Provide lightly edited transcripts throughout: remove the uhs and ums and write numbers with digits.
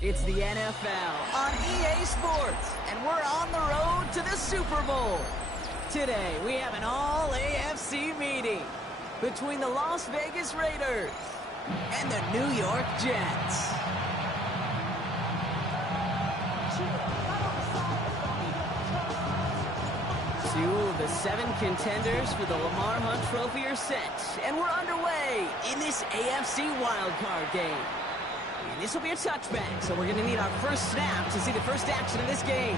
It's the NFL on EA Sports, and we're on the road to the Super Bowl. Today, we have an all-AFC meeting between the Las Vegas Raiders and the New York Jets. Two of the 7 contenders for the Lamar Hunt Trophy are set, and we're underway in this AFC wildcard game. And this will be a touchback, so we're going to need our first snap to see the first action of this game.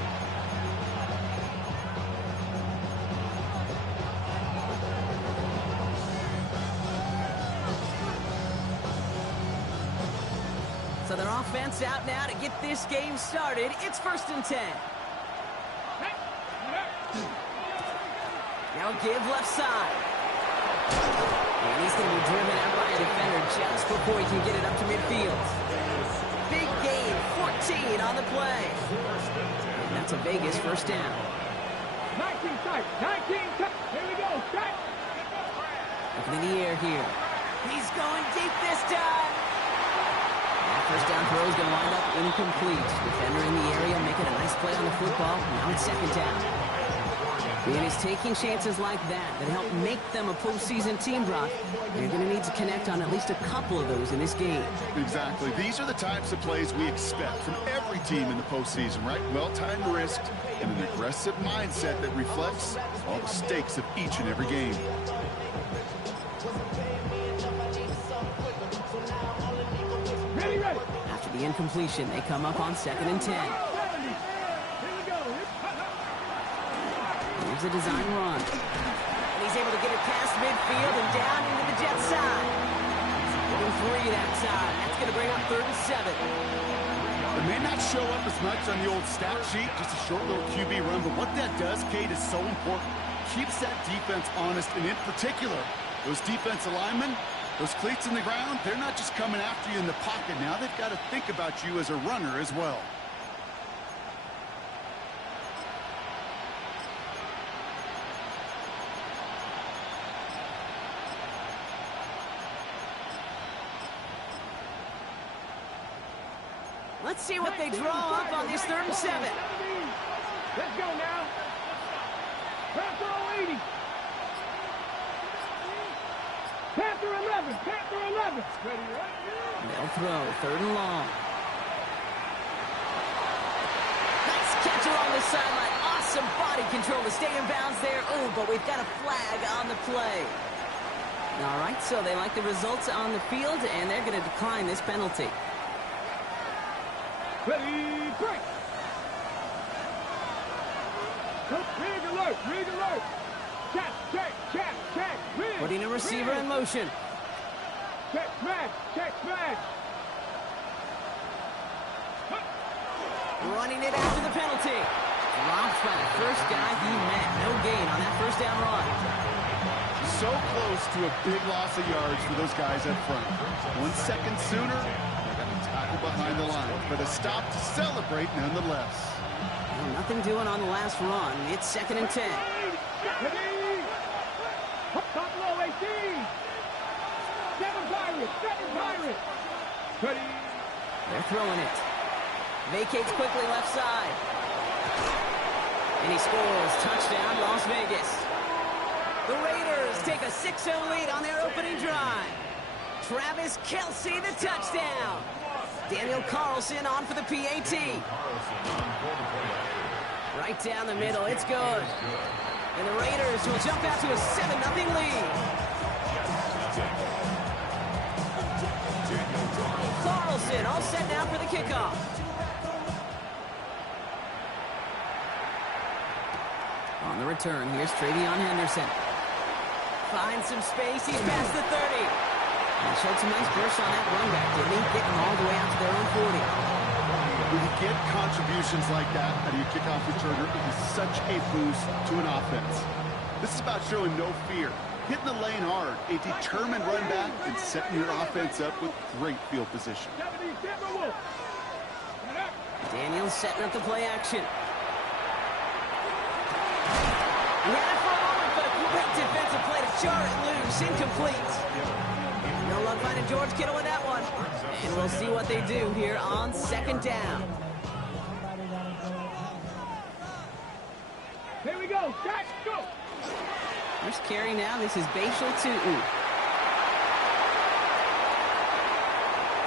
So their offense out now to get this game started. It's 1st and 10. Now give left side. And he's going to be driven out by a defender just before he can get it up to midfield. Big gain, 14 on the play. And that's a Vegas first down. 19 tight, 19 tight. Here we go, tight. Looking in the air here. He's going deep this time. That first down throw is going to wind up incomplete. Defender in the area making a nice play on the football. Now it's 2nd down. And he's taking chances like that help make them a postseason team, Brock. They're going to need to connect on at least a couple of those in this game. Exactly. These are the types of plays we expect from every team in the postseason, right? Well-timed risk and an aggressive mindset that reflects all the stakes of each and every game. Ready, ready. After the incompletion, they come up on 2nd and 10. Here's a design run. And he's able to get it past midfield and down into the Jets side. Getting 3 that time. That's going to bring up 3rd and 7. It may not show up as much on the old stat sheet, just a short little QB run, but what that does, Kate, is so important. Keeps that defense honest, and in particular, those defensive linemen, those cleats in the ground, they're not just coming after you in the pocket. Now they've got to think about you as a runner as well. Let's see what they draw up on this 3rd and 7. Let's go now. Panther 80. Panther 11. Panther 11. Ready, right? They'll throw 3rd and long. Nice catch along the sideline. Awesome body control to stay in bounds there. Oh, but we've got a flag on the play. All right, so they like the results on the field, and they're going to decline this penalty. Ready, break! Rig alert, rig alert! Check, rig! Putting a receiver in motion. Check, smash! Running it after the penalty. Dropped by the first guy he met. No gain on that first down run. So close to a big loss of yards for those guys up front. 1 second sooner, tackle behind the line, but a stop to celebrate nonetheless. Well, nothing doing on the last run. It's 2nd and 10. Ready! Top low, 18! 7 Pirates! Ready! They're throwing it. Vacates quickly left side. And he scores. Touchdown, Las Vegas. The Raiders take a 6-0 lead on their opening drive. Travis Kelce, the touchdown. Daniel Carlson on for the PAT. Right down the middle, it's good. And the Raiders will jump out to a 7-0 lead. Carlson all set now for the kickoff. On the return, here's Travion Henderson. Finds some space, he's past the 30. And showed some nice burst on that run back, didn't he? Getting all the way out to their own 40. When you get contributions like that out of your kickoff returner, it is such a boost to an offense. This is about showing no fear, hitting the lane hard, a determined run back, and setting your offense up with great field position. Daniels setting up the play action. He had it for a moment, but a great defensive play to jar it loose, incomplete. No luck finding George Kittle with that one. And we'll see what they do here on second down. Here we go. Shot, go. First carry now. This is Bashal Tootin.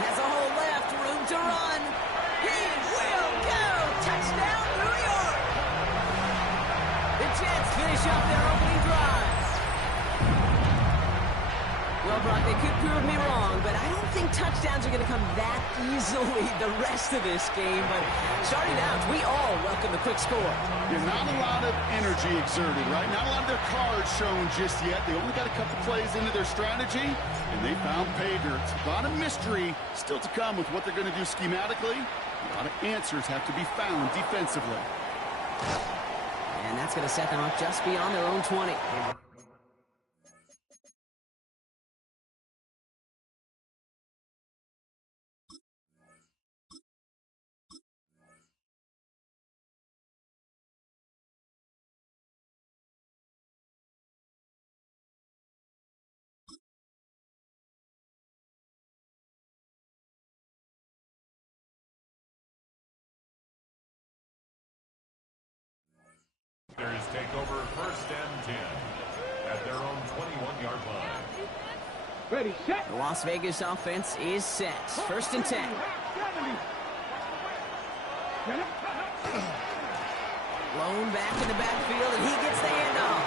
Has a hole left. Room to run. He will go. Touchdown, New York. The Jets finish off their opening drive. Well, Brock, they could prove me wrong, but I don't think touchdowns are going to come that easily the rest of this game. But starting out, we all welcome the quick score. Yeah, not a lot of energy exerted, right? Not a lot of their cards shown just yet. They only got a couple plays into their strategy, and they found pay dirt. A lot of mystery still to come with what they're going to do schematically. A lot of answers have to be found defensively. And that's going to set them up just beyond their own 20. Raiders take over first and 10 at their own 21-yard line. Ready, set. The Las Vegas offense is set. First and 10. Blown back in the backfield, and he gets the handoff.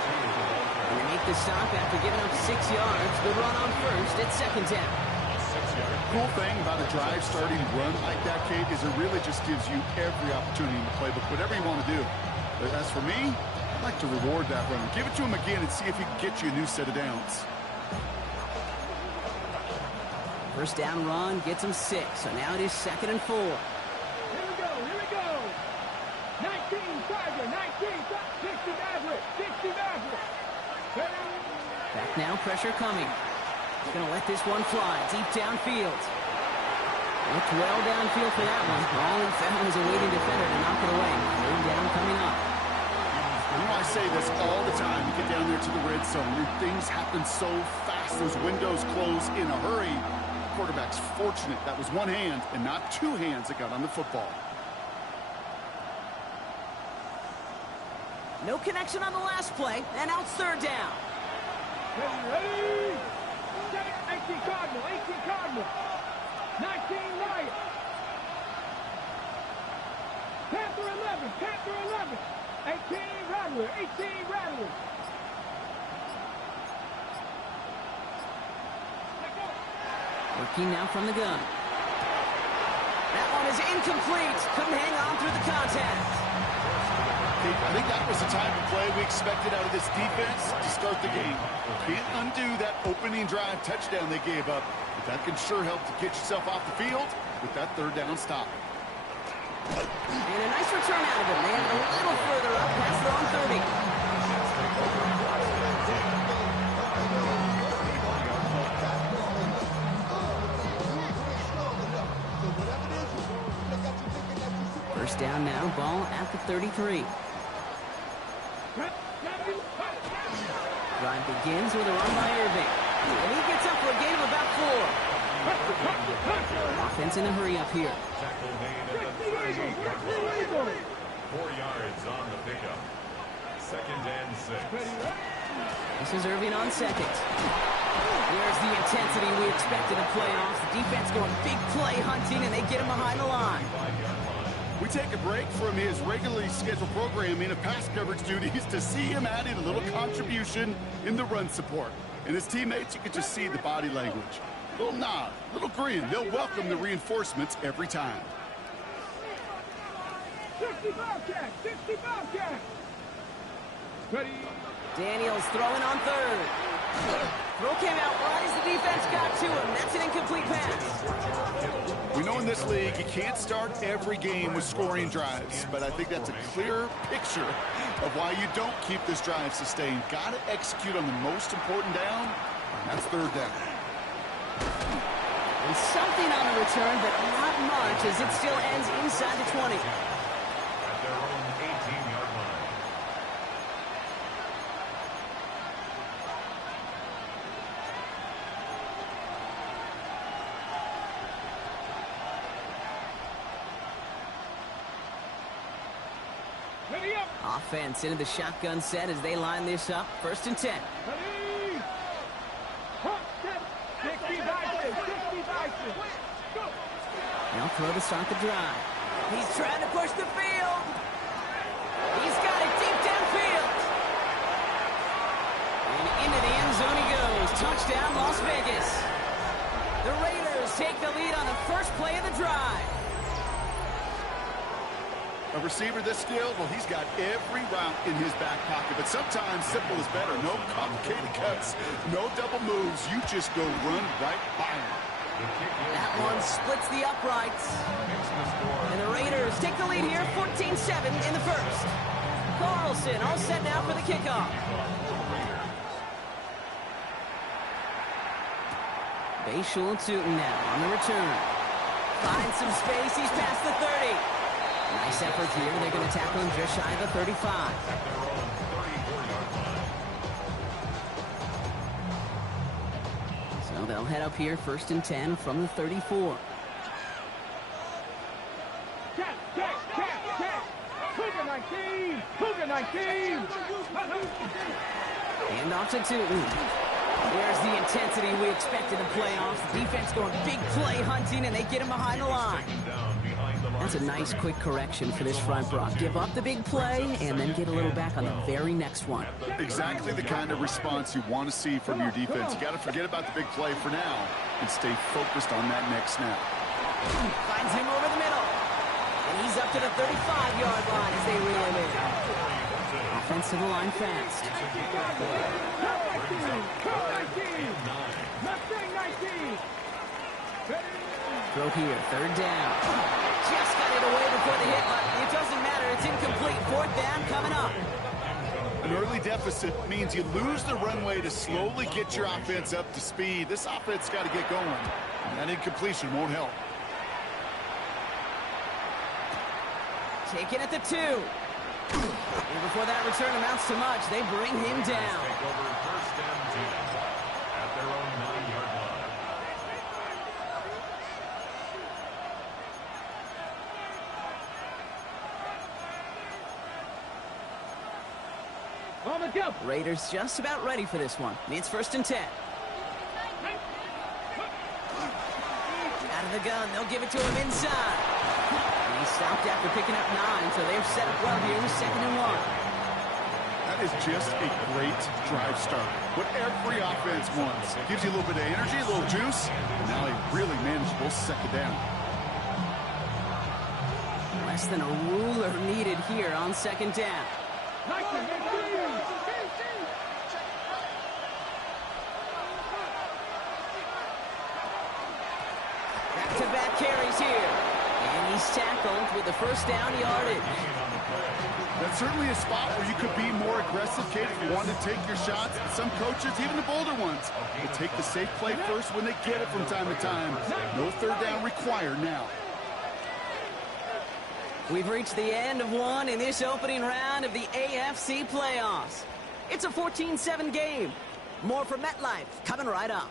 And they make the stop after giving up 6 yards. Good run on first at second down. Cool thing about a drive starting run like that, Kate, is it really just gives you every opportunity in the playbook, whatever you want to do. But as for me, I'd like to reward that run. Give it to him again and see if he can get you a new set of downs. First down run gets him 6, so now it is second and 4. Here we go, here we go. 19, Tiger, 19, 60 Maverick, 60 Maverick. Back now, pressure coming. He's going to let this one fly deep downfield. Looked well downfield for that one. All he found was a waiting defender to knock it away. Third down coming up. You know, I say this all the time. You get down there to the red zone, and things happen so fast. Those windows close in a hurry. The quarterback's fortunate that was one hand and not two hands that got on the football. No connection on the last play, and now it's third down. Ready? 18 Cardinal, 18 Cardinal. 19 Riot. Panther 11, Panther 11. 18 Rattler, 18 Rattler. Working now from the gun. That one is incomplete. Couldn't hang on through the contact. I think that was the type of play we expected out of this defense to start the game. Can't undo that opening drive touchdown they gave up, but that can sure help to get yourself off the field with that third down stop. And a nice return out of it. They have it a little further up past their own 30. First down now, ball at the 33. Drive begins with a run by Irving. And he gets up for a gain of about 4. Offense in a hurry up here. 4 yards on the pickup. Second and 6. This is Irving on second. Where's the intensity we expected in playoffs? The defense going big play hunting, and they get him behind the line. We take a break from his regularly scheduled programming of pass coverage duties to see him adding a little contribution in the run support. And his teammates, you can just see the body language. Little nod, little grin. They'll welcome the reinforcements every time. 60 Bobcat, 60 Bobcat. Ready? Daniels throwing on third. Throw came out right as the defense got to him. That's an incomplete pass. We know in this league you can't start every game with scoring drives, but I think that's a clear picture of why you don't keep this drive sustained. Got to execute on the most important down, and that's third down. And something on the return, but not much as it still ends inside the 20. At their own 18-yard line. Ready up. Offense into the shotgun set as they line this up. 1st and 10. Ready. Hop, step. 60 vices. 60 vices. Go. They'll throw to start the drive. He's trying to push the field. He's got it deep downfield. And into the end zone he goes. Touchdown, Las Vegas. The Raiders take the lead on the first play of the drive. A receiver this skilled, well, he's got every route in his back pocket, but sometimes simple is better. No complicated cuts, no double moves. You just go run right by him. That one splits the uprights. And the Raiders take the lead here, 14-7 in the first. Carlson all set now for the kickoff. Bayshul Tootin now on the return. Finds some space, he's past the 30. Nice effort here, they're going to tackle him just shy of the 35. So they'll head up here, 1st and 10 from the 34. Cougar 19. Cougar 19. Hand off to Tootin. There's the intensity we expected in the playoffs. The defense going big play hunting, and they get him behind the line. That's a nice quick correction for this front row. Give up the big play and then get a little back on the very next one. Exactly the kind of response you want to see from your defense. You got to forget about the big play for now and stay focused on that next snap. Finds him over the middle. And he's up to the 35-yard line as they reel him in. Offensive line fast. Throw here, 3rd down. Just got it away before the hit, but it doesn't matter. It's incomplete. 4th down coming up. An early deficit means you lose the runway to slowly get your offense up to speed. This offense got to get going. And that incompletion won't help. Taken at the 2. And before that return amounts to much, they bring him down. Take over 1st and 10 at their own 9-yard line. On the jump. Raiders just about ready for this one. It's 1st and 10. Out of the gun, they'll give it to him inside. And he stopped after picking up 9, so they're set up well here with 2nd and 1. That is just a great drive start. What every offense wants. Gives you a little bit of energy, a little juice, and now a really manageable 2nd down. Less than a ruler needed here on 2nd down. Back-to-back carries here. And he's tackled with the 1st down yardage. That's certainly a spot where you could be more aggressive, Kate, if you want to take your shots. Some coaches, even the bolder ones, will take the safe play first when they get it from time to time. No 3rd down required now. We've reached the end of one in this opening round of the AFC playoffs. It's a 14-7 game. More from MetLife coming right up.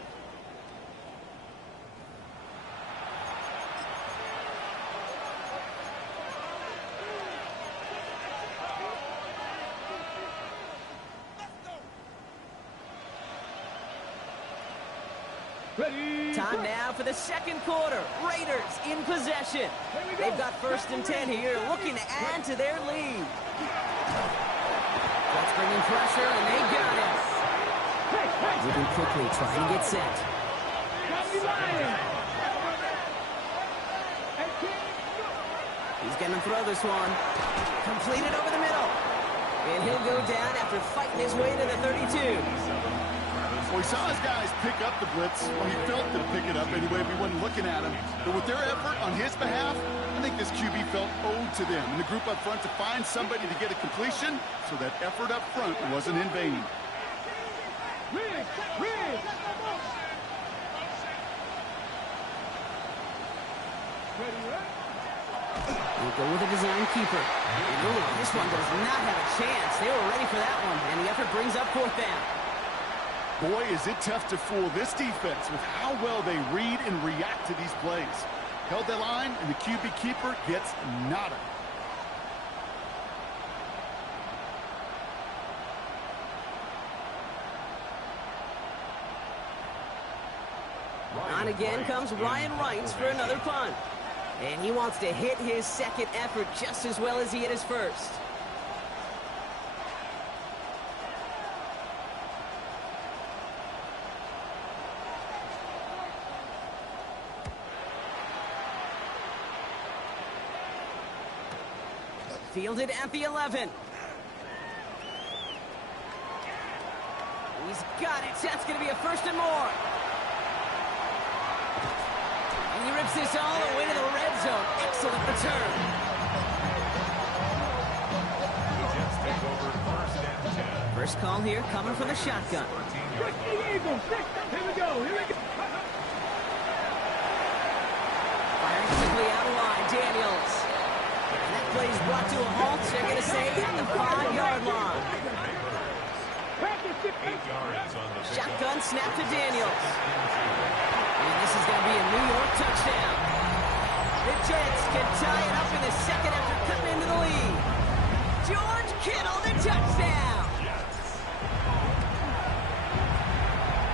Ready. Time now for the 2nd quarter. Raiders in possession. They've got 1st and 10 here, looking to add to their lead. That's bringing pressure, and they got it. Moving quickly, trying to get set. He's going to throw this one. Completed over the middle. And he'll go down after fighting his way to the 32. Well, he saw his guys pick up the blitz. Well, he felt them pick it up anyway if he wasn't looking at him. But with their effort on his behalf, I think this QB felt owed to them. And the group up front to find somebody to get a completion, so that effort up front wasn't in vain. We'll go with a design keeper. And ooh, this one does not have a chance. They were ready for that one, and the effort brings up 4th down. Boy, is it tough to fool this defense with how well they read and react to these plays. Held the line, and the QB keeper gets nada. On again comes Ryan Wrights for another punt. And he wants to hit his second effort just as well as he hit his first. Fielded at the 11. He's got it. That's going to be a first and more. And he rips this all the way to the red zone. Excellent return. The Jets take over first and 10. First call here coming from the shotgun. 6 the Eagles. 6. Here we go. Here we go. Firing quickly out wide. Daniels. And that play is brought to a halt. They're going to say at the 5-yard line. 8 yards on the pickup. Shotgun snap to Daniels. And this is going to be a New York touchdown. The Jets can tie it up in the second after cutting into the lead. George Kittle, the touchdown.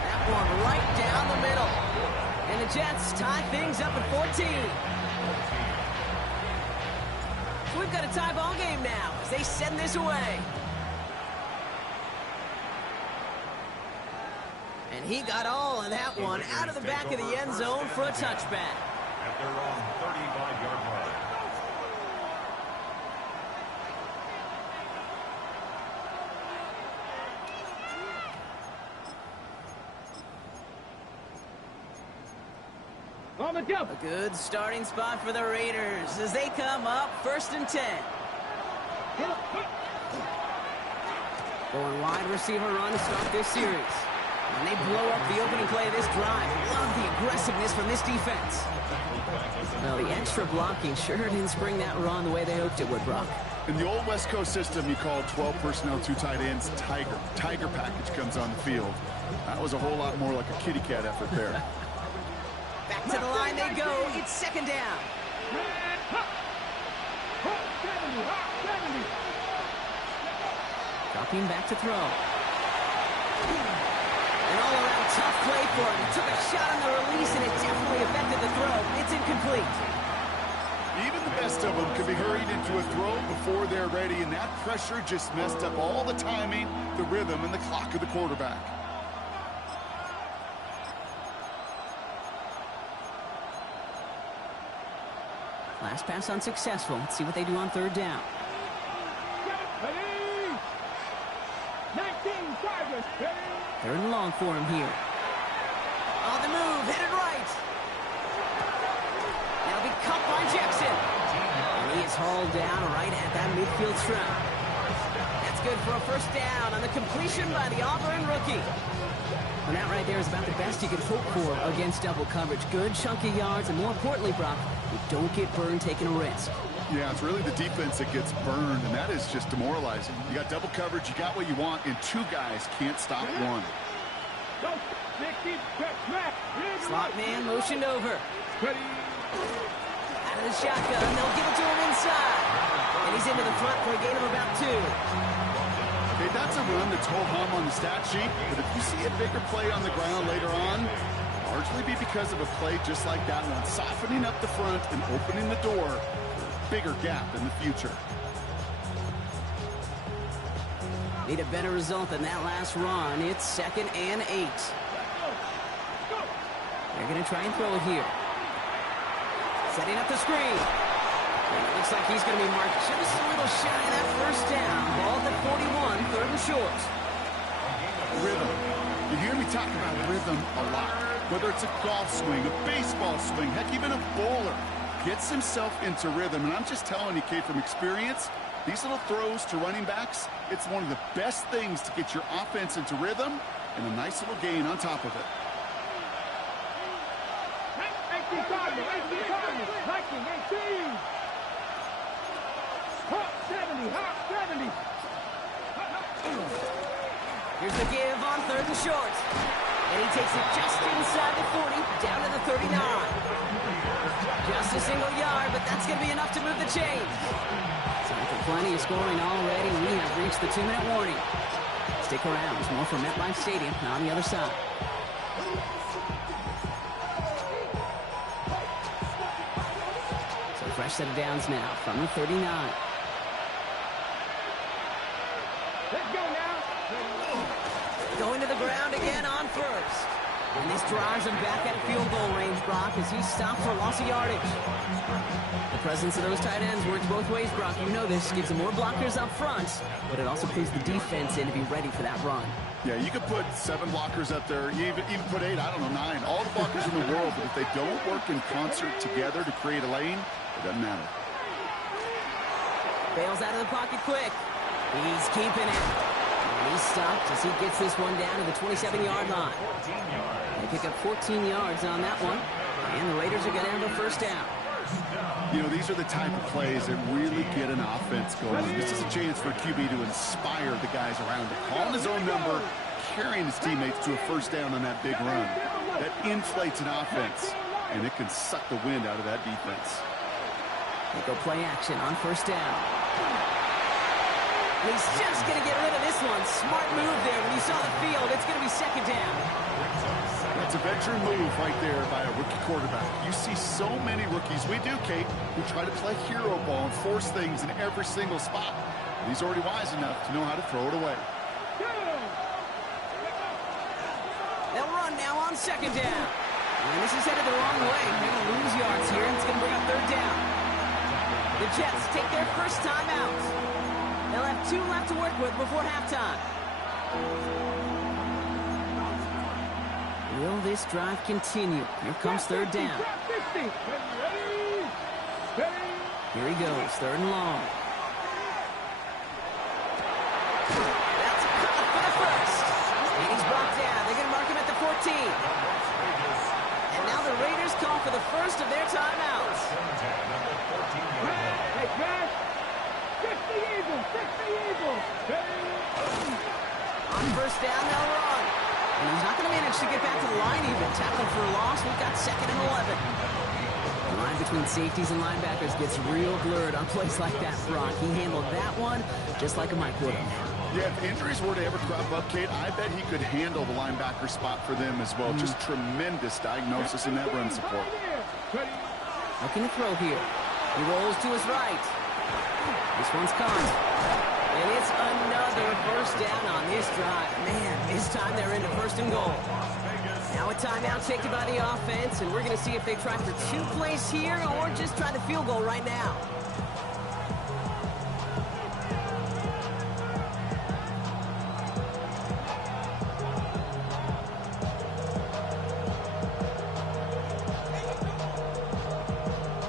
That one right down the middle. And the Jets tie things up at 14. So we've got a tie ball game now as they send this away. And he got all of that one out of the back of the end zone for a touchback. At their own 35-yard line. On the jump. A good starting spot for the Raiders as they come up first and 10. Going wide receiver run to start this series. And they blow up the opening play of this drive. Love the aggressiveness from this defense. Well, the extra blocking sure didn't spring that run the way they hoped it would, Brock. In the old West Coast system, you call 12 personnel, 2 tight ends, Tiger. Tiger package comes on the field. That was a whole lot more like a kitty cat effort there. Back to the line they go. It's second down. Dropping back to throw. An all-around tough play for him. He took a shot on the release, and it definitely affected the throw. It's incomplete. Even the best of them could be hurried into a throw before they're ready, and that pressure just messed up all the timing, the rhythm, and the clock of the quarterback. Last pass unsuccessful. Let's see what they do on third down. 19 Tigers. Third and long for him here. On the move, hit it right. That'll be cut by Jackson. And he is hauled down right at that midfield stripe. That's good for a first down on the completion by the Auburn rookie. Well, that right there is about the best you can hope for against double coverage. Good chunky yards, and more importantly, Brock, you don't get burned taking a risk. Yeah, it's really the defense that gets burned, and that is just demoralizing. You got double coverage, you got what you want, and 2 guys can't stop one. Slot man motioned over. Out of the shotgun, they'll give it to him inside. And he's into the front for a gain of about 2. Okay, that's a run that's ho-hum on the stat sheet, but if you see a bigger play on the ground later on, largely be because of a play just like that one, softening up the front and opening the door for a bigger gap in the future. Need a better result than that last run. It's 2nd and 8. They're going to try and throw it here. Setting up the screen. And it looks like he's going to be marked just a little shy of that first down. Ball at 41, 3rd and short. Rhythm. You hear me talk about rhythm a lot. Whether it's a golf swing, a baseball swing, heck, even a bowler gets himself into rhythm. And I'm just telling you, Kate, from experience, these little throws to running backs, it's one of the best things to get your offense into rhythm and a nice little gain on top of it. 18 Tigers. 18. Hot 70. Here's the give on 3rd and short. And he takes it just inside the 40, down to the 39. Just a single yard, but that's going to be enough to move the chains. So after plenty of scoring already, we have reached the 2-minute warning. Stick around. There's more from MetLife Stadium on the other side. fresh set of downs now from the 39. Let's go now. Going to the ground again on first. And this drives him back at field goal range, Brock, as he stopped for loss of yardage. The presence of those tight ends works both ways, Brock. You know this. Gives them more blockers up front, but it also clues the defense in to be ready for that run. Yeah, you could put 7 blockers up there, even put 8, I don't know, 9. All the blockers in the world, but if they don't work in concert together to create a lane, it doesn't matter. Bails out of the pocket quick. He's keeping it. And he's stopped as he gets this one down to the 27-yard line. They pick up 14 yards on that one, and the Raiders are going to have a first down. You know, these are the type of plays that really get an offense going. This is a chance for a QB to inspire the guys around him. Calling his own number, carrying his teammates to a first down on that big run. That inflates an offense, and it can suck the wind out of that defense. They go play action on first down. He's just going to get rid of this one. Smart move there. When you saw the field, it's going to be second down. That's a veteran move right there by a rookie quarterback. You see so many rookies, we do, Kate, who try to play hero ball and force things in every single spot. He's already wise enough to know how to throw it away. They'll run now on second down. And this is headed the wrong way. They're going to lose yards here, and it's going to bring up third down. The Jets take their first time out. They'll have 2 left to work with before halftime. Will this drive continue? Here comes third down. Here he goes, third and long. That's a cut for the first. And he's brought down. They're going to mark him at the 14. And now the Raiders call for the first of their timeouts. Hey, Josh. Fix the Eagles. Fix the Eagles. On first down, they'll run. And he's not going to manage to get back to the line even. Tackled for a loss. We've got second and 11. The line between safeties and linebackers gets real blurred on plays like that, Brock. He handled that one just like a Mike would have. Yeah, if injuries were to ever crop up, Kate, I bet he could handle the linebacker spot for them as well. Just tremendous diagnosis in that run support. Looking to throw here. He rolls to his right. This one's caught. And it's another first down on this drive. Man, this time they're into first and goal. Now a timeout taken by the offense, and we're going to see if they try for 2 plays here or just try the field goal right now.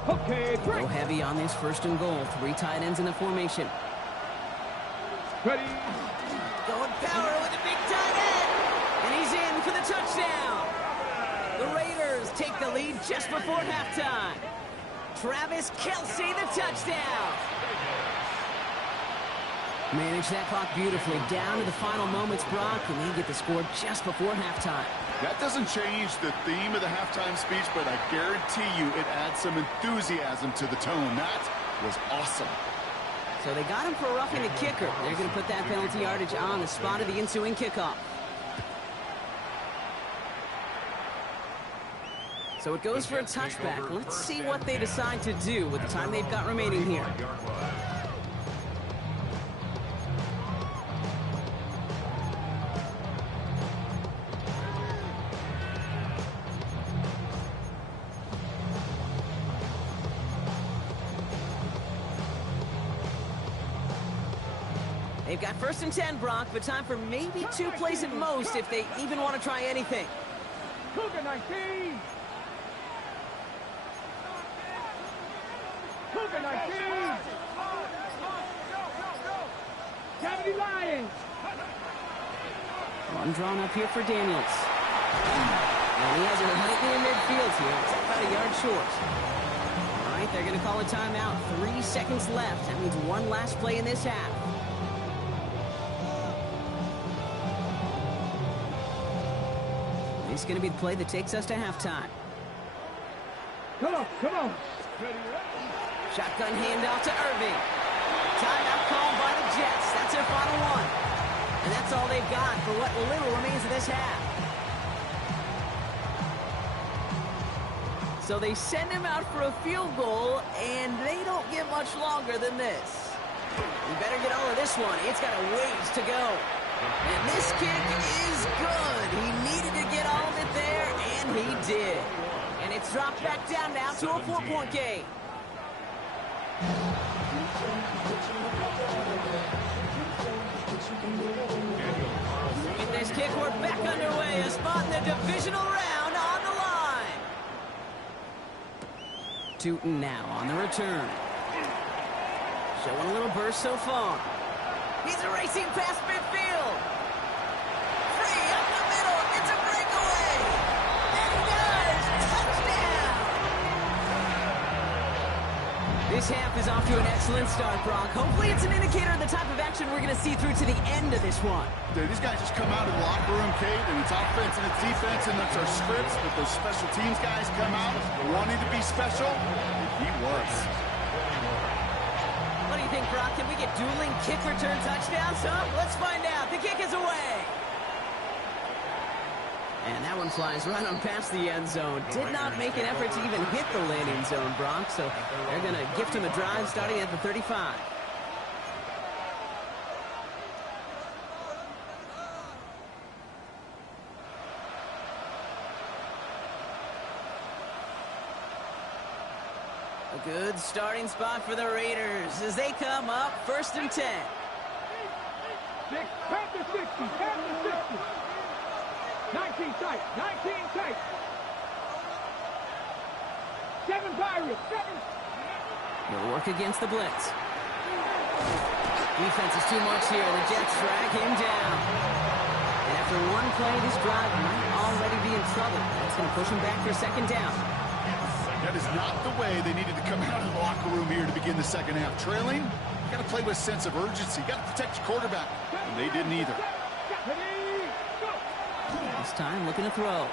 Okay, Go heavy on this first and goal. 3 tight ends in the formation. Ready. Going power with a big tight end. And he's in for the touchdown. The Raiders take the lead just before halftime. Travis Kelce, the touchdown. Manage that clock beautifully down to the final moments, Brock, and they get the score just before halftime. That doesn't change the theme of the halftime speech, but I guarantee you it adds some enthusiasm to the tone. That was awesome. So they got him for roughing the kicker. They're going to put that penalty yardage on the spot of the ensuing kickoff. So it goes for a touchback. Let's see what they decide to do with the time they've got remaining here. They've got first and 10, Brock, but time for maybe 2 plays at most if they even want to try anything. Cougar 19. Cougar 19. Cavity Lions. One drawn up here for Daniels. And he has it right near midfield here. It's about a yard short. All right, they're going to call a timeout. 3 seconds left. That means one last play in this half. This is going to be the play that takes us to halftime. Come on, come on. Shotgun handoff to Irving. Timeout called by the Jets. That's their final one. And that's all they've got for what little remains of this half. So So they send him out for a field goal, and they don't get much longer than this. You better get all of this one. It's got a ways to go. And this kick is good. He needed to get all of it there, and he did. And it's dropped back down now to a 4-point game. With this kick, we're back underway. A spot in the divisional round on the line. Tootin now on the return. Showing a little burst so far. He's racing past midfield. Free up the middle. It's a breakaway. And he does. Touchdown. This half is off to an excellent start, Brock. Hopefully it's an indicator of the type of action we're going to see through to the end of this one. Dude, these guys just come out of the locker room, Kate, and it's offense and it's defense, and that's our scripts. But those special teams guys come out wanting to be special, and he was. What do you think, Brock? Can we get dueling kick return touchdowns, huh? Let's find out. The kick is away. And that one flies right on past the end zone. Did not make an effort to even hit the landing zone, Brock. So they're going to gift him a drive starting at the 35. A good starting spot for the Raiders as they come up 1st and 10. Past the 60, past the 60. 19 tight, 19 tight. 7 Pirates, 7. He'll work against the blitz. Defense is too much here. The Jets drag him down. And after one play, this drive might already be in trouble. That's going to push him back for 2nd down. That is not the way they needed to come out of the locker room here to begin the second half. Trailing, you got to play with a sense of urgency. You got to protect your quarterback. And they didn't either. This time, looking to throw.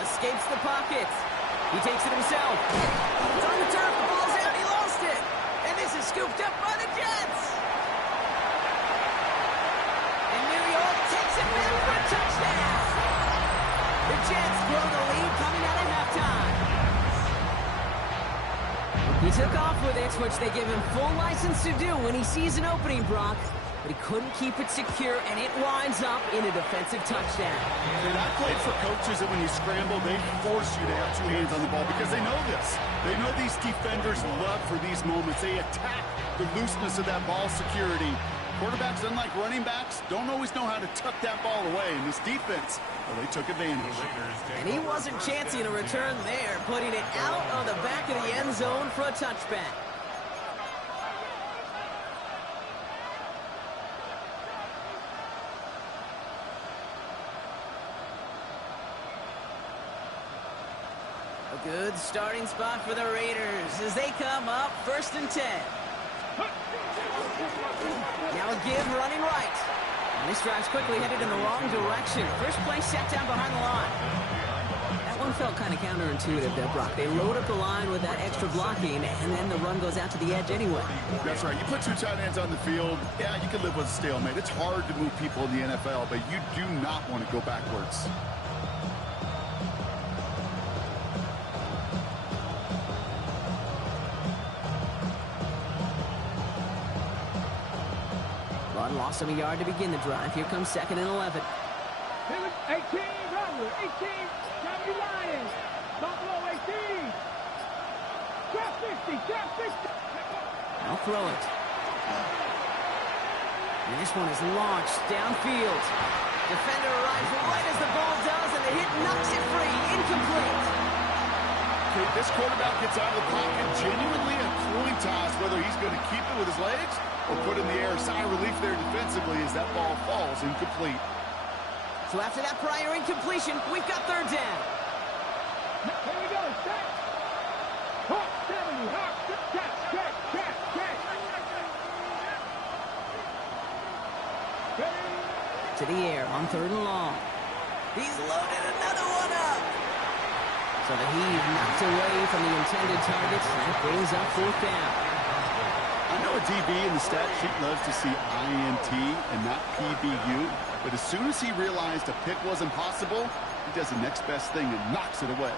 Escapes the pocket. He takes it himself. It's on the turf. The ball's out. He lost it. And this is scooped up by the Jets. And New York takes it back for a touchdown. The Jets blow the lead coming out of halftime. He took off with it, which they give him full license to do when he sees an opening, Brock. But he couldn't keep it secure, and it winds up in a defensive touchdown. And I played for coaches that when you scramble, they force you to have 2 hands on the ball because they know this. They know these defenders love for these moments. They attack the looseness of that ball security. Quarterbacks, unlike running backs, don't always know how to tuck that ball away. In this defense, well, they took advantage. And he wasn't chancing a return there, putting it out of the back of the end zone for a touchback. A good starting spot for the Raiders as they come up 1st and 10. Now a give running right. And this drive's quickly headed in the wrong direction. First play set down behind the line. That one felt kind of counterintuitive there, Brock. They load up the line with that extra blocking, and then the run goes out to the edge anyway. That's right. You put 2 tight ends on the field, yeah, you can live with a stalemate. It's hard to move people in the NFL, but you do not want to go backwards. Lost him a yard to begin the drive. Here comes 2nd and 11. 18, Robert, 18, Johnny Lions, Buffalo 18. Trap 50, trap 50. I'll throw it. And this one is launched downfield. Defender arrives right as the ball does, and the hit knocks it free. Incomplete. Okay, this quarterback gets out of the pocket genuinely a coin toss, whether he's going to keep it with his legs or put in the air. Sigh of relief there defensively as that ball falls incomplete. So after that prior incompletion, we've got 3rd down. Here we go, set. Hawk 70, Hawk, check. To the air on 3rd and long. He's loaded another one up. So the heave knocked away from the intended target. That brings up 4th down. I know a DB in the stat sheet loves to see INT and not PBU, but as soon as he realized a pick wasn't possible, he does the next best thing and knocks it away.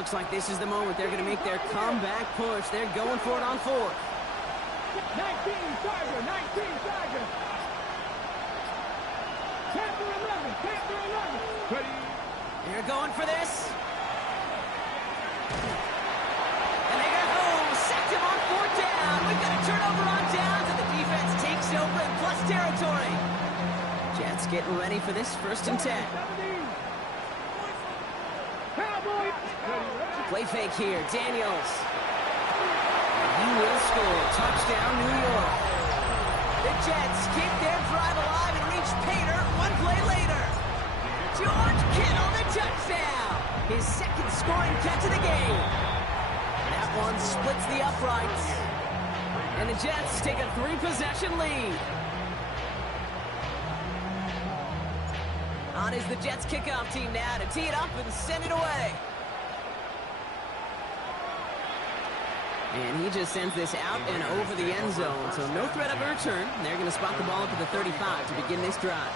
Looks like this is the moment they're going to make their comeback push. They're going for it on fourth. 19 Tiger, 19 Tiger. Panther 11, Panther 11. Ready? They're going for this. And they got home. Sacked him on fourth down. We've got a turnover on downs, and the defense takes over in plus territory. Jets getting ready for this 1st and 10. Cowboys. Play fake here. Daniels. He will score. Touchdown, New York. The Jets keep their drive alive and reach Pater one play later. George Kittle, the touchdown. His 2nd scoring catch of the game. That one splits the uprights. And the Jets take a 3-possession lead. On is the Jets kickoff team now to tee it up and send it away. And he just sends this out and over the end zone, so no threat of a return. They're going to spot the ball up at the 35 to begin this drive.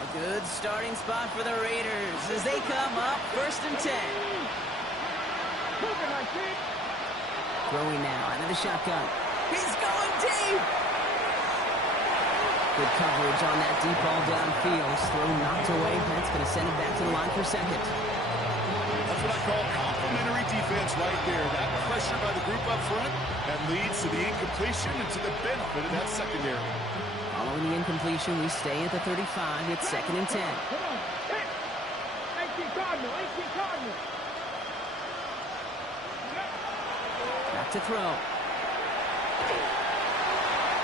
A good starting spot for the Raiders as they come up 1st and 10. Throwing now out of the shotgun. He's going deep. Good coverage on that deep ball downfield. Throw knocked away. That's going to send it back to the line for 2nd. That's what I call complimentary defense right there. That pressure by the group up front, that leads to the incompletion and to the benefit of that secondary. Following the incompletion, we stay at the 35. It's 2nd and 10. Come on. 18 Cardinal, 18 Cardinal. Back to throw.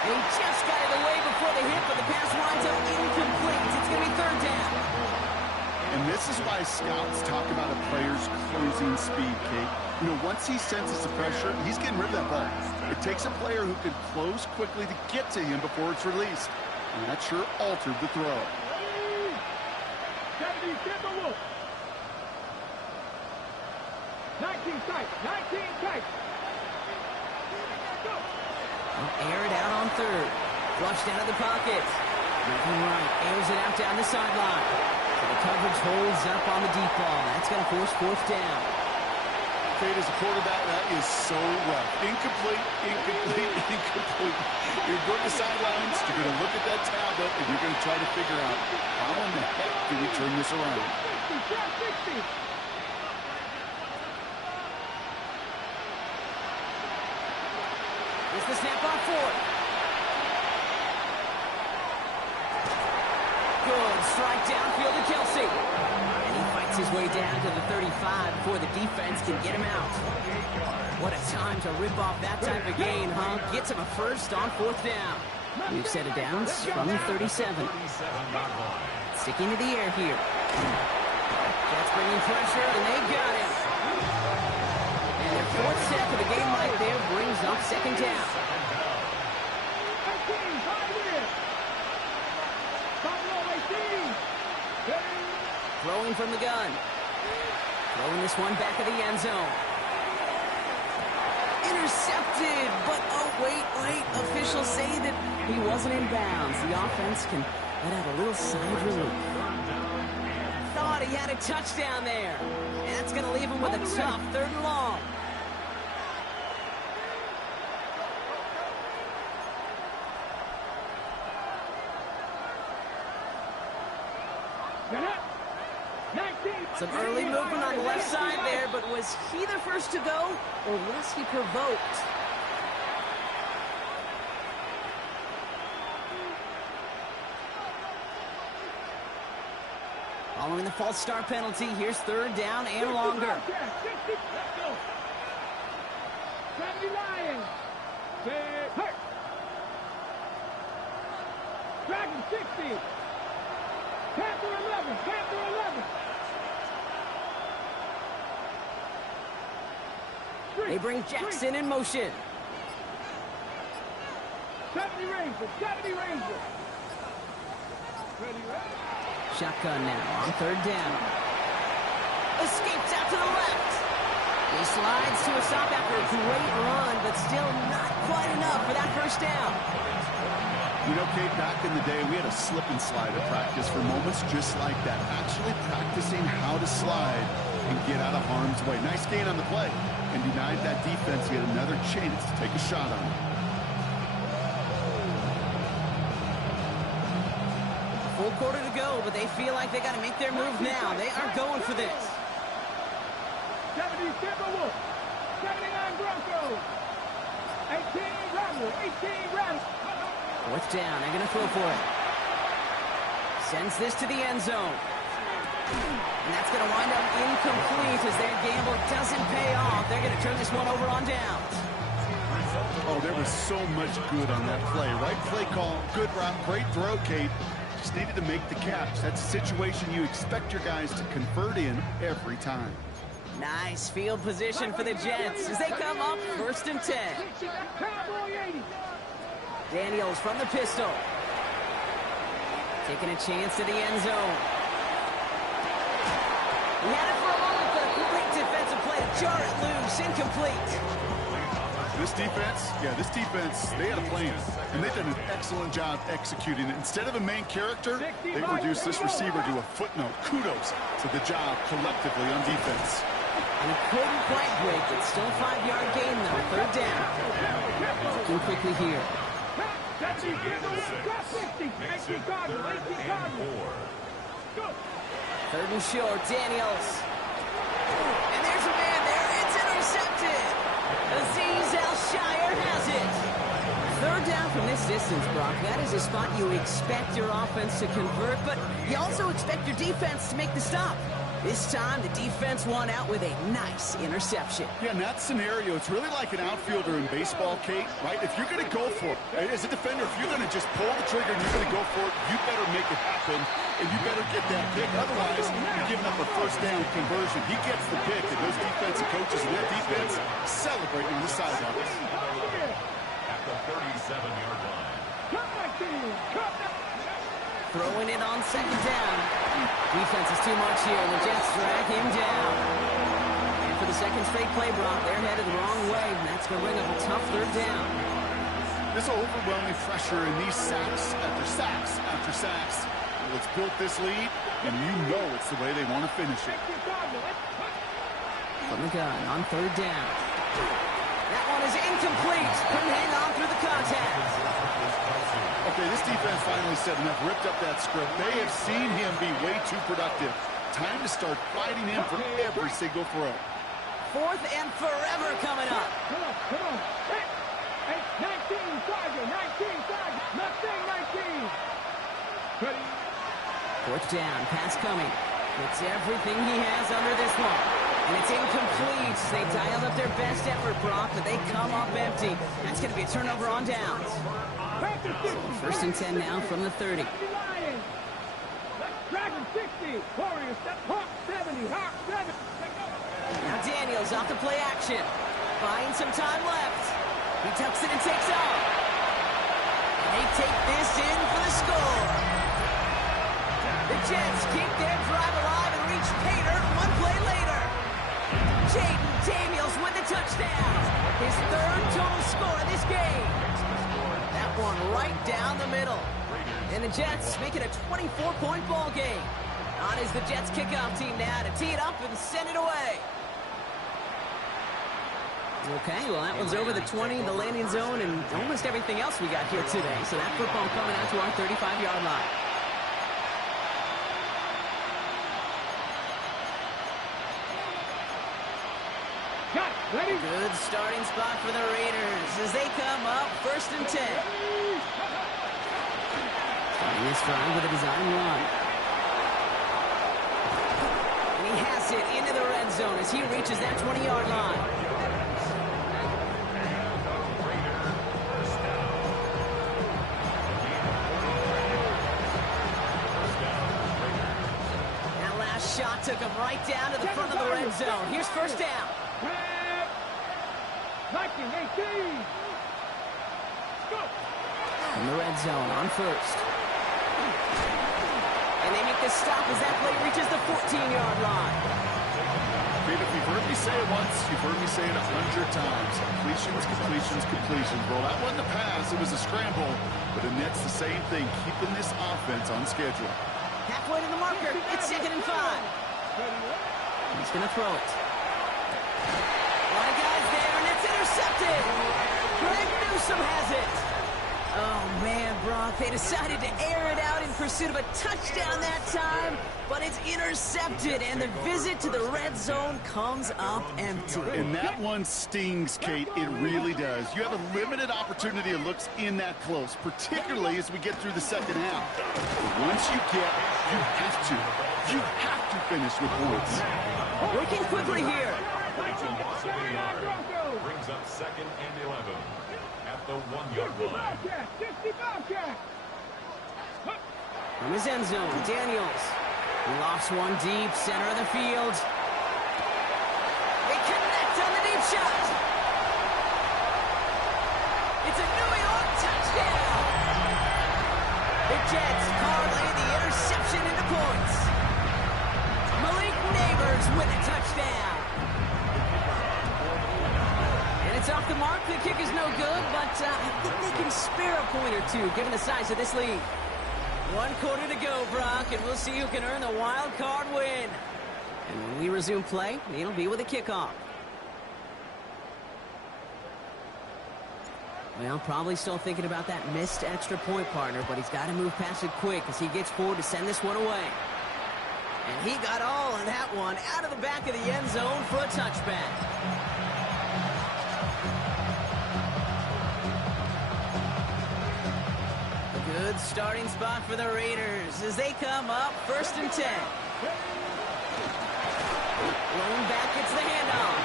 He just got it away before the hit, but the pass winds up incomplete. It's going to be 3rd down. And this is why scouts talk about a player's cruising speed, Kate. You know, once he senses the pressure, he's getting rid of that ball. It takes a player who can close quickly to get to him before it's released. And that sure altered the throw. 70, Timberwolf. 19 tight, 19 tight. Air it out on 3rd. Flushed out of the pocket. Moving right. Airs it out down the sideline. So the coverage holds up on the deep ball. That's going to force 4th down. Kate, as a quarterback, that is so rough. Incomplete, incomplete, incomplete. You're going to sidelines, you're going to look at that tablet, and you're going to try to figure out how in the heck do we turn this around. 60. Here's the snap on 4th. Good strike downfield to Kelsey. And he fights his way down to the 35 before the defense can get him out. What a time to rip off that type of gain, huh? Gets him a 1st on 4th down. We've set it down from the 37. Sticking to the air here. Jets bringing pressure, and they got him. And their 4th sack of the game right there brings up 2nd down. Throwing from the gun. Throwing this one back of the end zone. Intercepted, but oh, wait. Officials say that he wasn't in bounds. The offense can let out a little sigh of relief. Thought he had a touchdown there. That's going to leave him with a tough 3rd and long. Some early movement on the left side there, but was he the first to go, or was he provoked? Following the false start penalty, here's 3rd down and longer. 70 Lions. Hurt. Dragon 60. Panther 11. Panther 11. They bring Jackson in motion. 70 Rangers. 70 Rangers. Shotgun now on 3rd down. Escapes out to the left. He slides to a stop after a great run, but still not quite enough for that first down. You know, Kate, back in the day, we had a slip and slide at practice for moments just like that. Actually practicing how to slide and get out of harm's way. Nice gain on the play. And denied that defense yet another chance to take a shot on it. Full quarter to go, but they feel like they got to make their move now. They are going for this. 70 Timberwolves, 79 Broncos, 18 Rattlers, 18 Rattlers. Fourth down, they're going to throw for it. Sends this to the end zone. And that's going to wind up incomplete as their gamble doesn't pay off. They're going to turn this one over on downs. Oh, there was so much good on that play. Right play call, good route, great throw, Kate. Just needed to make the catch. That's a situation you expect your guys to convert in every time. Nice field position for the Jets as they come up 1st and 10. Daniels from the pistol. Taking a chance to the end zone. He had it for a moment, but a great defensive play to jar it loose. Incomplete. This defense, they had a plan, and they've done an excellent job executing it. Instead of a main character, they reduced this receiver to a footnote. Kudos to the job collectively on defense. He couldn't quite break it. Still 5-yard gain, though. 3rd down. Looking quickly here. 3rd and short, Daniels. And there's a man there. It's intercepted. Aziz Al-Shire has it. 3rd down from this distance, Brock. That is a spot you expect your offense to convert, but you also expect your defense to make the stop. This time, the defense won out with a nice interception. Yeah, in that scenario, it's really like an outfielder in baseball, Kate, right? If you're going to go for it, as a defender, if you're going to just pull the trigger and you're going to go for it, you better make it happen, and you better get that pick. Otherwise, you're giving up a 1st down conversion. He gets the pick, and those defensive coaches and their defense celebrating on the sidelines. At the 37-yard line. Throwing it on 2nd down. Defense is too much here, and the Jets drag him down. And for the 2nd straight play, Brock, they're headed the wrong way, and that's going to bring up a tough 3rd down. This overwhelming pressure and these sacks after sacks after sacks. Well, it's built this lead, and you know it's the way they want to finish it. From the gun on 3rd down. That one is incomplete. Couldn't hang on through the contact. Okay, this defense finally said enough, ripped up that script. They have seen him be way too productive. Time to start fighting him for every single throw. 4th and forever coming up. Come on. 19, Tiger, 19, Tiger, nothing, 19. 4th down, pass coming. It's everything he has under this one. And it's incomplete. They dialed up their best effort, Brock, but they come up empty. That's going to be a turnover on downs. 1st and 10 now from the 30. Dragon 60, Warriors, Hawk 70, Hawk 7. Now Daniels off to play action. Buying some time left. He tucks it and takes off. And they take this in for the score. The Jets keep their drive alive and reach pay dirt 1 play later. Jaden Daniels with the touchdown. His 3rd total score of this game. That one right down the middle. And the Jets make it a 24-point ball game. On is the Jets kickoff team now to tee it up and send it away. Okay, well, that one's over the 20, the landing zone, and almost everything else we got here today. So that football coming out to our 35-yard line. Ready? Good starting spot for the Raiders as they come up 1st and 10. Starting this drive with a design run. And he has it into the red zone as he reaches that 20-yard line. That last shot took him right down to the front of the red zone. Here's 1st down. 19-18. Go. In the red zone on 1st. And they make the stop as that play reaches the 14-yard line. If you've heard me say it once, you've heard me say it 100 times. Completions, completions, completions. Well, that wasn't a pass, it was a scramble. But the net's the same thing, keeping this offense on schedule. Halfway to the marker. It's 2nd and 5. He's going to throw it. A lot of guys there, and it's intercepted. Greg Newsome has it. Oh, man, Brock, they decided to air it out in pursuit of a touchdown that time, but it's intercepted, and the visit to the red zone comes up empty. And that one stings, Kate. It really does. You have a limited opportunity of looks in that close, particularly as we get through the second half. But once you get, you have to finish with points. Working quickly here. Brings up 2nd and 11 at the 1-yard line. From his end zone, Daniels. He lofts one deep, center of the field. They connect on the deep shot. It's a New York touchdown. The Jets parlay the interception into points. Malik Neighbors with a touchdown. And it's off the mark. The kick is no good, but I think they can spare a point or two, given the size of this lead. 1 quarter to go, Brock, and we'll see who can earn the wild card win. And when we resume play, it'll be with a kickoff. Well, probably still thinking about that missed extra point, partner, but he's got to move past it quick as he gets forward to send this one away. And he got all of that one out of the back of the end zone for a touchback. Good starting spot for the Raiders as they come up 1st and 10. Rolling back, gets the handoff.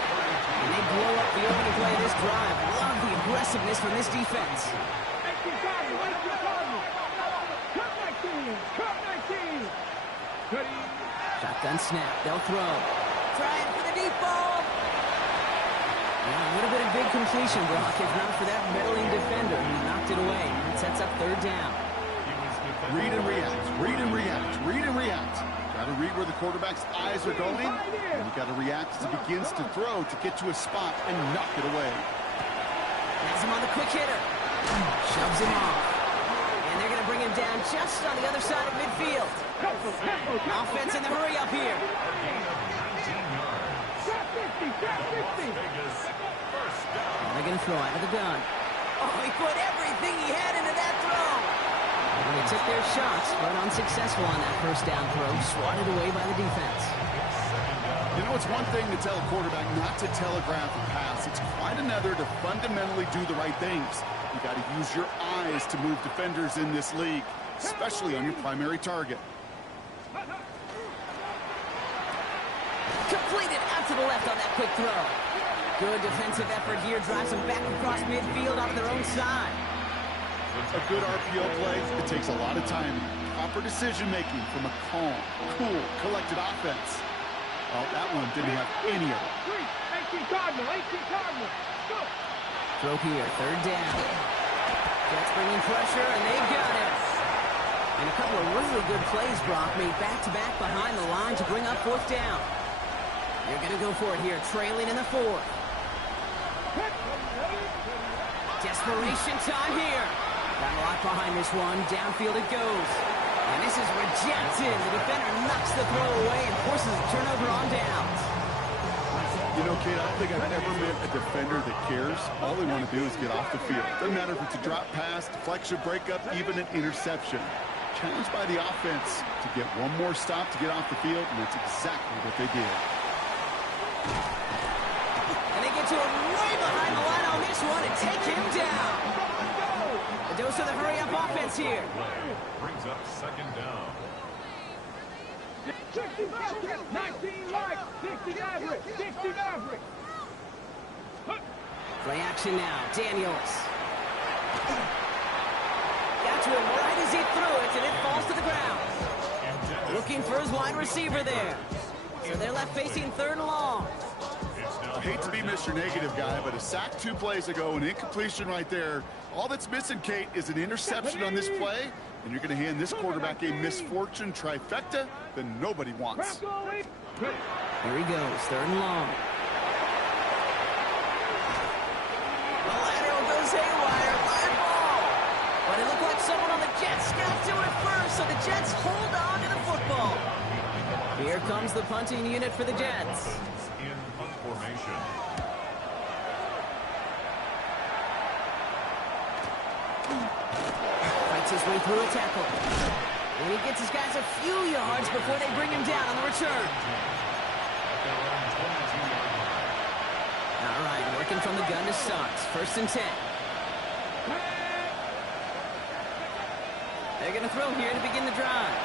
And they blow up the opening play of this drive. Love the aggressiveness from this defense. Shotgun snap, they'll throw. Trying for the deep ball. Yeah, a little bit of big completion, Brock, if not for that meddling defender who knocked it away. It sets up 3rd down. Read and react, read and react, read and react. Got to read where the quarterback's eyes are going, and you got to react as he begins to throw to get to a spot and knock it away. Has him on the quick hitter. Shoves him off. And they're going to bring him down just on the other side of midfield. Offense in the hurry up here. They're going to throw out of the gun. Oh, he put everything he had into that throw. And they took their shots, but unsuccessful on that 1st down throw, swatted away by the defense. You know, it's one thing to tell a quarterback not to telegraph a pass. It's quite another to fundamentally do the right things. You got to use your eyes to move defenders in this league, especially on your primary target. Completed out to the left on that quick throw. Good defensive effort here, drives them back across midfield onto their own side. A good RPO play, it takes a lot of timing, proper decision-making from a calm, cool, collected offense. Well, that one didn't have any of it. Throw here, 3rd down. Jets bringing pressure, and they got it. And a couple of really good plays, Brock, made back-to-back behind the line to bring up 4th down. They're going to go for it here, trailing in the 4th. Desperation time here. Got a lot behind this one. Downfield it goes. And this is rejected. The defender knocks the throw away and forces a turnover on downs. You know, Kate, I don't think I've ever met a defender that cares. All they want to do is get off the field. Doesn't matter if it's a drop pass, deflection, breakup, even an interception. Challenged by the offense to get one more stop to get off the field, and that's exactly what they did. And they get to him way behind the line on this one and take him down. A dose of the hurry-up offense here. Brings up 2nd down. 19 right, 60 average, 60 average. Play action now, Daniels. Got to him right as he threw it, and it falls to the ground. Looking for his wide receiver there. So they're left facing 3rd and long. I hate to be Mr. Negative guy, but a sack 2 plays ago, an incompletion right there. All that's missing, Kate, is an interception on this play, and you're going to hand this quarterback a misfortune trifecta that nobody wants. Here he goes, 3rd and long. goes haywire. Live ball. But it looked like someone on the Jets got to it first, so the Jets hold on to the football. Here comes the punting unit for the Jets. In punt formation. Fights his way through a tackle. And he gets his guys a few yards before they bring him down on the return. All right, working from the gun to start. 1st and 10. They're going to throw here to begin the drive.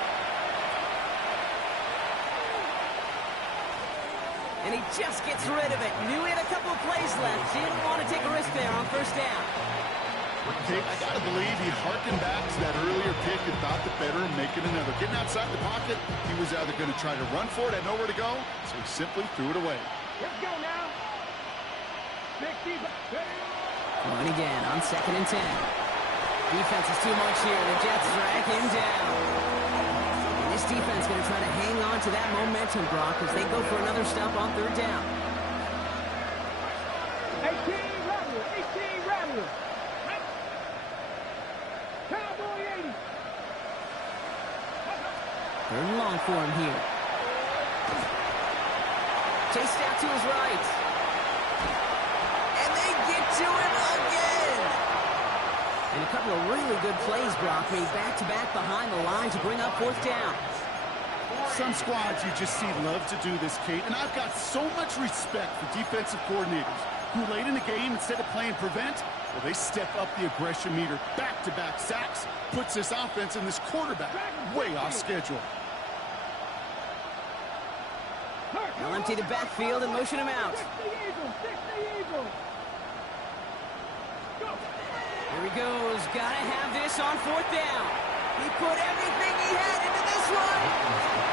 And he just gets rid of it. Knew he had a couple of plays left. Didn't want to take a risk there on 1st down. I gotta believe he harkened back to that earlier pick and thought the better of making another. Getting outside the pocket, he was either going to try to run for it, had nowhere to go, so he simply threw it away. Let's go now. 60. Going again on 2nd and 10. Defense is too much here. The Jets drag him down. And this defense is going to try to hang on to that momentum, Brock, as they go for another stop on 3rd down. 18 Rattler. Cowboy 80. 3rd and long for him here. Chased out to his right. And they get to him again. And a couple of really good plays, Brock, made back-to-back behind the line to bring up 4th down. Some squads you just see love to do this, Kate, and I've got so much respect for defensive coordinators who late in the game, instead of playing prevent, well, they step up the aggression meter. Back-to-back sacks puts this offense and this quarterback way off schedule. They'll empty the backfield and motion him out. 60 Eagles. Go. Here he goes. Gotta have this on 4th down. He put everything he had into this one.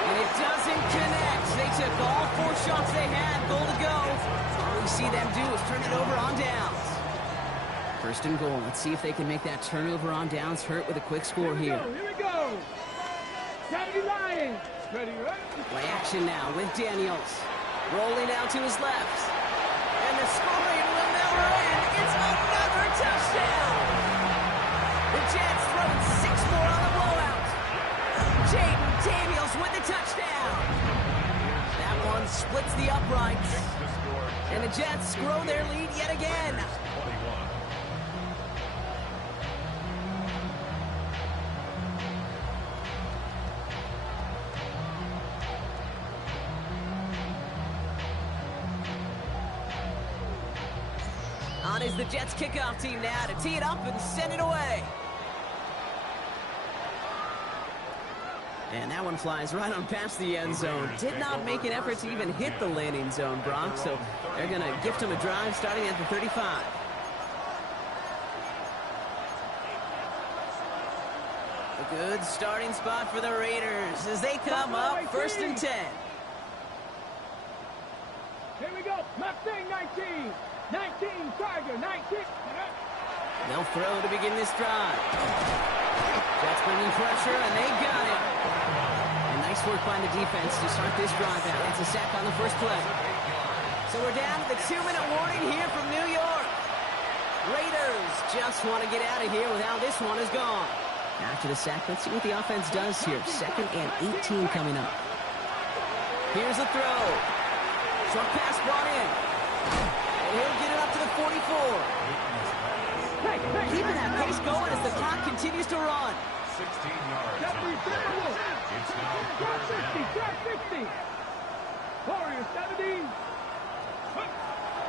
And it doesn't connect. They took all 4 shots they had. Goal to go. All we see them do is turn it over on downs. 1st and goal. Let's see if they can make that turnover on downs hurt with a quick score here. Here we go. Daddy Lions. Ready? Play action now with Daniels. Rolling out to his left. And the scoring will never end. It's another touchdown. The Jets throwing 6 more on the blowout. Jaden Daniels with the touchdown. That one splits the uprights. And the Jets grow their lead yet again. 21. On is the Jets kickoff team now to tee it up and send it away. And that one flies right on past the end zone. Did not make an effort to even hit the landing zone, Brock, so they're going to gift him a drive starting at the 35. A good starting spot for the Raiders as they come up 1st and 10. Here we go. Mustang 19. 19, Tiger, 19. They'll throw to begin this drive. Jets bringing pressure, and they got it. And nice work by the defense to start this drive out. It's a sack on the 1st play. So we're down to the 2-minute warning here from New York. Raiders just want to get out of here with how this one is gone. After the sack, let's see what the offense does here. 2nd and 18 coming up. Here's a throw. Short pass brought in. He'll get it up to the 44. Keeping that pace going as the clock continues to run. 16 yards. It's now 50. Warriors 17.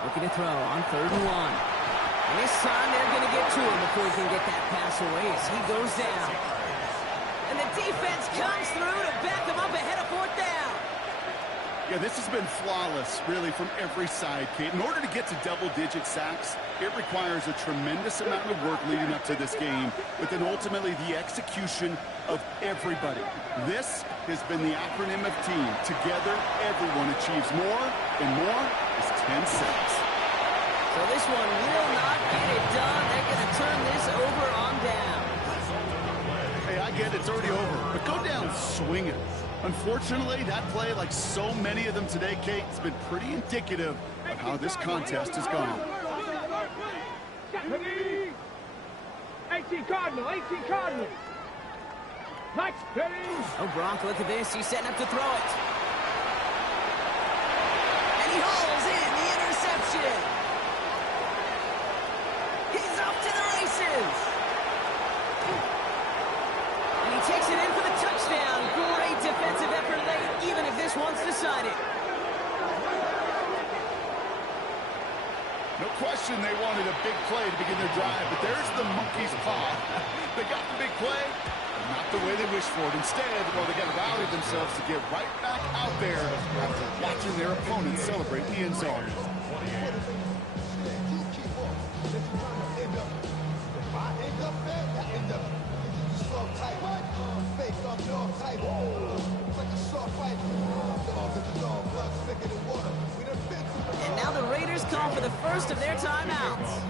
Looking to throw on 3rd and 1. And this time they're going to get to him before he can get that pass away as he goes down. And the defense comes through to back him up ahead of 4th down. Yeah, this has been flawless, really, from every side, Kate. In order to get to double-digit sacks, it requires a tremendous amount of work leading up to this game, but then ultimately the execution of everybody. This has been the acronym of team. Together, everyone achieves more, and more is 10 sacks. So this one will not get it done. They're going to turn this over on down. Hey, I get it's already over, but go down swinging. Unfortunately, that play, like so many of them today, Kate, has been pretty indicative of how this contest has gone. 18 Cardinal, 18 Cardinal. Nice, ready. Oh, Bronk, look at this. He's setting up to throw it. And he hauls in the interception. He's off to the races. And he takes it in for the touchdown. Great defensive effort late, even if this one's decided. No question they wanted a big play to begin their drive, but there's the monkey's paw. They got the big play, but not the way they wished for it. Instead, well, they got to rally themselves to get right back out there after watching their opponents celebrate the end zone. And now the Raiders call for the first of their timeouts.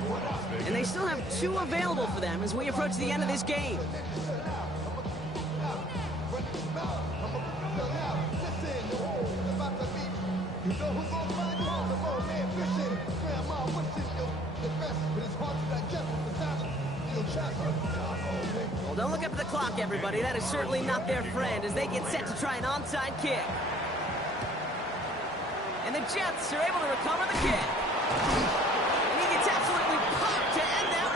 And they still have 2 available for them as we approach the end of this game. Well, don't look up at the clock, everybody. That is certainly not their friend as they get set to try an onside kick. And the Jets are able to recover the kick. And he gets absolutely popped to end that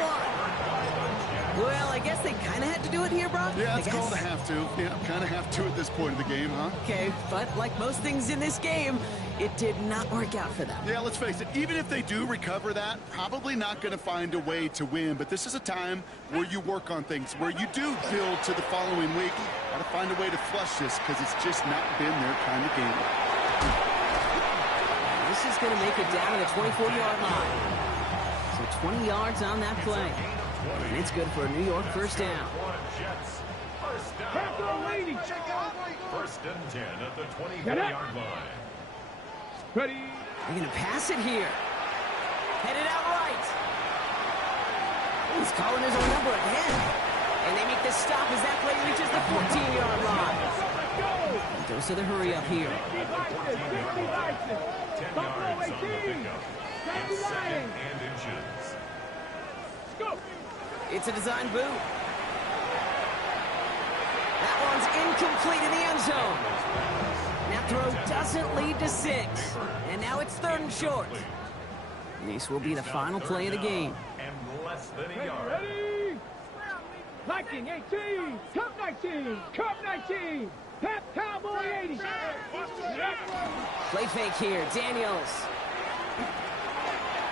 one. Well, I guess they kind of had to do it here, Brock. Yeah, it's called a have to. Yeah, kind of have to at this point in the game, huh? Okay, but like most things in this game, it did not work out for them. Yeah, let's face it, even if they do recover that, probably not going to find a way to win. But this is a time where you work on things, where you do build to the following week. Got to find a way to flush this because it's just not been their kind of game. This is going to make it down to the 24-yard line. So 20 yards on that play. And it's good for a New York first down. First and 10 at the 24-yard line. Ready. They're going to pass it here. Headed out right. He's calling his own number again. And they make the stop as that play reaches the 14-yard line. He goes to the hurry up here. 10 yards on the pickup. It's second and inches. It's a design boot. That one's incomplete in the end zone. That throw doesn't lead to 6. And now it's 3rd and short. This will be the final play of the game. And less than a yard. Ready. Viking 18. Cup 19. Cup 19. Pep Cowboy 80. Play fake here. Daniels.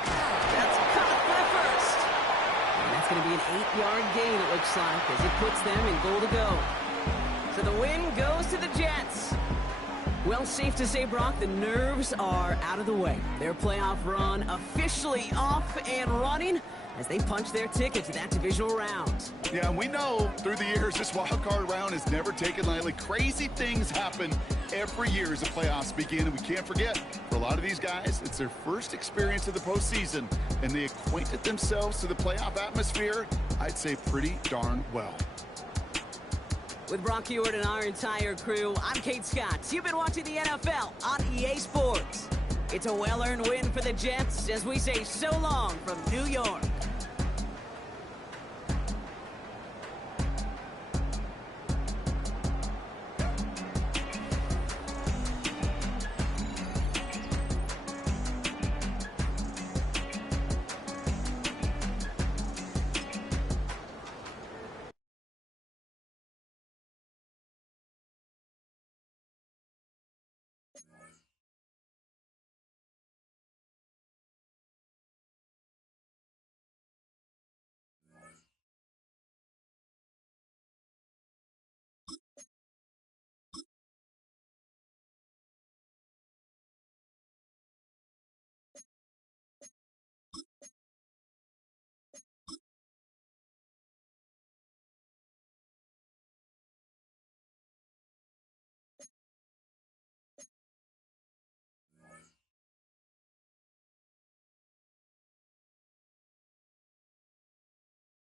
That's caught for the first. And that's going to be an 8-yard gain, it looks like, as it puts them in goal to go. So the win goes to the Jets. Well, safe to say, Brock, the nerves are out of the way. Their playoff run officially off and running as they punch their ticket to that divisional round. Yeah, we know through the years this wild card round is never taken lightly. Crazy things happen every year as the playoffs begin, and we can't forget, for a lot of these guys, it's their first experience of the postseason, and they acquainted themselves to the playoff atmosphere, I'd say pretty darn well. With Brock Hewitt and our entire crew, I'm Kate Scott. You've been watching the NFL on EA Sports. It's a well-earned win for the Jets as we say so long from New York.